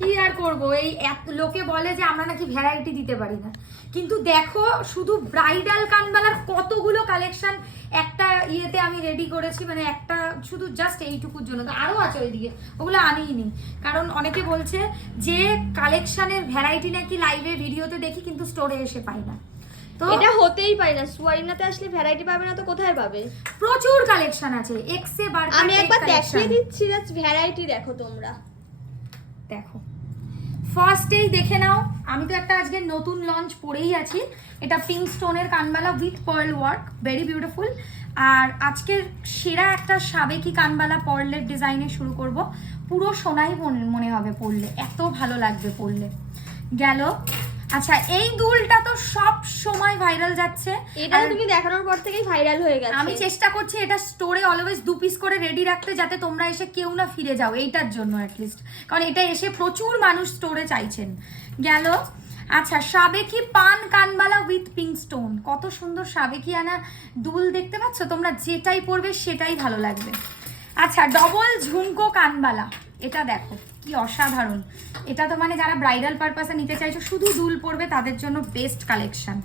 কি আর করবো, এই লোকে বলে যে আমরা নাকি ভ্যারাইটি দিতে পারি না, কিন্তু দেখো শুধু ব্রাইডাল কানবালার কতগুলো কালেকশন একটা ইয়েতে আমি রেডি করেছি, মানে একটা শুধু জাস্ট এইটুকুর জন্য। তো আরো আছে ওইদিকে, ওগুলো আনিনি, কারণ অনেকে বলছে যে কালেকশনের ভ্যারাইটি নাকি লাইভে ভিডিওতে দেখি কিন্তু স্টোরে এসে পাই না। তো এটা হতেই পারে না, সোয়ারিনাতে আসলে ভ্যারাইটি পাবে না তো কোথায় পাবে? প্রচুর কালেকশন আছে, এক্সে বার। আমি একবার দেখিয়ে দিচ্ছি, জাস্ট ভ্যারাইটি দেখো তোমরা। দেখো ফার্স্টেই দেখে নাও, আমি তো একটা আজকে নতুন লঞ্চ পরেই আছি, এটা পিঙ্ক স্টোনের কানবালা with pearl work, very beautiful. আর আজকের সেরা একটা সাবেকি কানবালা পার্লের ডিজাইনে শুরু করব, পুরো সোনাই মনে হবে পরলে, এত ভালো লাগবে পরলে। গেল। আচ্ছা, এই দুলটা তো সব সময় ভাইরাল যাচ্ছে, এটা তুমি দেখানোর পর থেকেই ভাইরাল হয়ে গেছে। আমি চেষ্টা করছি এটা স্টোরে অলওয়েজ 2 পিস করে রেডি রাখতে, যাতে তোমরা এসে কেউ না ফিরে যাও, এইটার জন্য অ্যাটলিস্ট, কারণ এটা এসে প্রচুর মানুষ স্টোরে চাইছেন। গেল। আচ্ছা, সাবেকি পান কানবালা উইথ পিঙ্ক স্টোন, কত সুন্দর সাবেকি আনা দুল, দেখতে পাচ্ছ তোমরা, যেটাই পরবে সেটাই ভালো লাগবে। আচ্ছা, ডবল ঝুমকো কানবালা, এটা দেখো কি অসাধারণ, এটা তো মানে যারা ব্রাইডাল পারপাসে নিতে চাইছো, শুধু দুল পরবে, তাদের জন্য বেস্ট কালেকশন।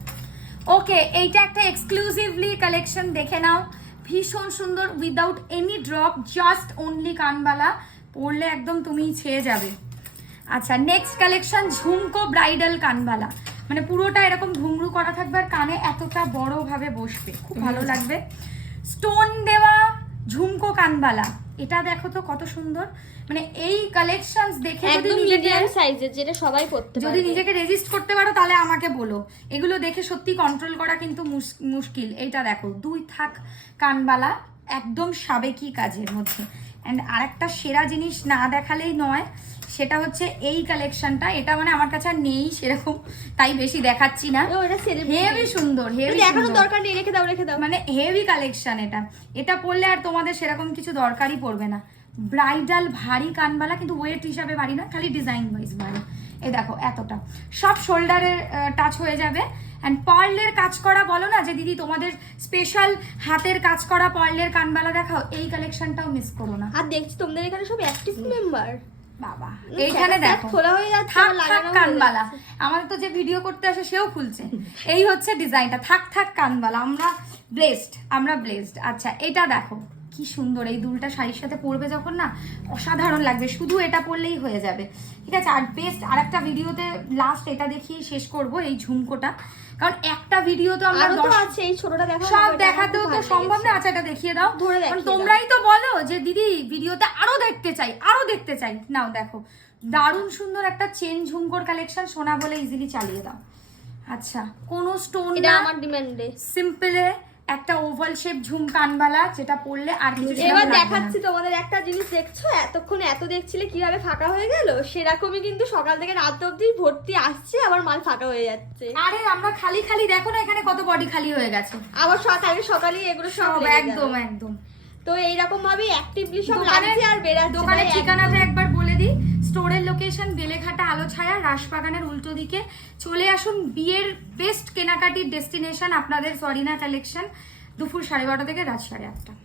ওকে, এইটা একটা এক্সক্লুসিভলি কালেকশন, দেখে নাও, ভীষণ সুন্দর, without any drop, just only কানবালা, পরলে একদম তুমি ছেয়ে যাবে। আচ্ছা, নেক্সট কালেকশন ঝুমকো ব্রাইডাল কানবালা, মানে পুরোটা এরকম ঘুংরু করা থাকবে আর কানে এতটা বড় ভাবে বসবে, খুব ভালো লাগবে। স্টোন দেওয়া ঝুমকো কানবালা, এটা দেখো তো কত সুন্দর, মানে এই কালেকশনস দেখে যদি মিডিয়াম সাইজের, যেটা সবাই পরতে পারবে, যদি নিজেকে রেজিস্ট করতে পারো তাহলে আমাকে বলো, এগুলো দেখে সত্যি কন্ট্রোল করা কিন্তু মুশকিল। এইটা দেখো 2 থাক কানবালা, একদম সাবেকি কাজের মধ্যে। অ্যান্ড আরেকটা সেরা জিনিস না দেখালেই নয়, সেটা হচ্ছে এই কালেকশনটা, এটা মানে আমার কাছে আর নেই সেরকম, তাই বেশি দেখাচ্ছি না। হেভি সুন্দর, হেভি দেখানোর দরকার নেই, রেখে দাও রেখে দাও, মানে হেভি কালেকশন এটা, এটা পরলে আর তোমাদের সেরকম কিছু দরকারই পড়বে না। ব্রাইডাল ভারী কানবালা, কিন্তু ওয়েট হিসাবে ভারী না, খালি ডিজাইন ওয়াইজ ভারী। এই দেখো এতটা, সব শোল্ডারের টাচ হয়ে যাবে। অ্যান্ড পার্লের কাজ করা, বলো না যে দিদি তোমাদের স্পেশাল হাতের কাজ করা পার্লের কানবালা দেখাও, এই কালেকশনটাও মিস করো না। আর দেখছি তোমাদের এখানে সব অ্যাক্টিভ মেম্বার, বাবা এইখানে দেখো খোলা হয়ে যাচ্ছে, থাক কানবালা, আমাদের তো যে ভিডিও করতে আসে সেও খুলছে। এই হচ্ছে ডিজাইনটা, থাক কানবালা, আমরা ব্লেসড। আচ্ছা, এটা দেখো কি সুন্দর, এই দুলটা শাড়ির সাথে পরবে যখন না, অসাধারণ লাগবে, শুধু এটা পরলেই হয়ে যাবে। ঠিক আছে, আর বেস্ট আর একটা ভিডিওতে লাস্ট এটা দেখিয়ে শেষ করব, এই ঝুমকোটা, কারণ একটা ভিডিও তো আমরা আছে, এই ছোটটা দেখো, সব দেখাতেও তো সম্ভব না। আচ্ছা, এটা দেখিয়ে দাও, কারণ তোমরাই তো বলো যে দিদি ভিডিওতে আরো দেখতে চাই, নাও দেখো, দারুণ সুন্দর একটা চেন ঝুমকোর কালেকশন, সোনা বলে ইজিলি চালিয়ে দাও। আচ্ছা, কোনো স্টোন না, এটা আমার ডিমান্ডে, সিম্পলে একটা ওভাল শেপ ঝুম কানবালা, যেটা পরলে আর কিছু। এবার দেখাচ্ছি তোমাদের একটা জিনিস, দেখছো এতক্ষণ এত দেখছিলে কিভাবে ফাঁকা হয়ে গেল, সেরকমই কিন্তু সকাল থেকে রাত অবধি ভর্তি আসছে, আবার মাল ফাঁকা হয়ে যাচ্ছে। আরে আমরা খালি দেখো না এখানে কত বডি খালি হয়ে গেছে, আবার সকালে এগুলো সব একদম। তো এইরকম ভাবে অ্যাক্টিভলি সব লাগছে আর বেরাচ্ছে। দোকানের ঠিকানাটা একবার বলে দিই, স্টোরের লোকেশন বেলেঘাটা আলো ছায়া রাসবাগানের উল্টো দিকে। চলে আসুন, বিয়ের বেস্ট কেনাকাটির ডেস্টিনেশন আপনাদের সোয়ারিনা কালেকশন, দুপুর 12:30 থেকে রাত 8:30।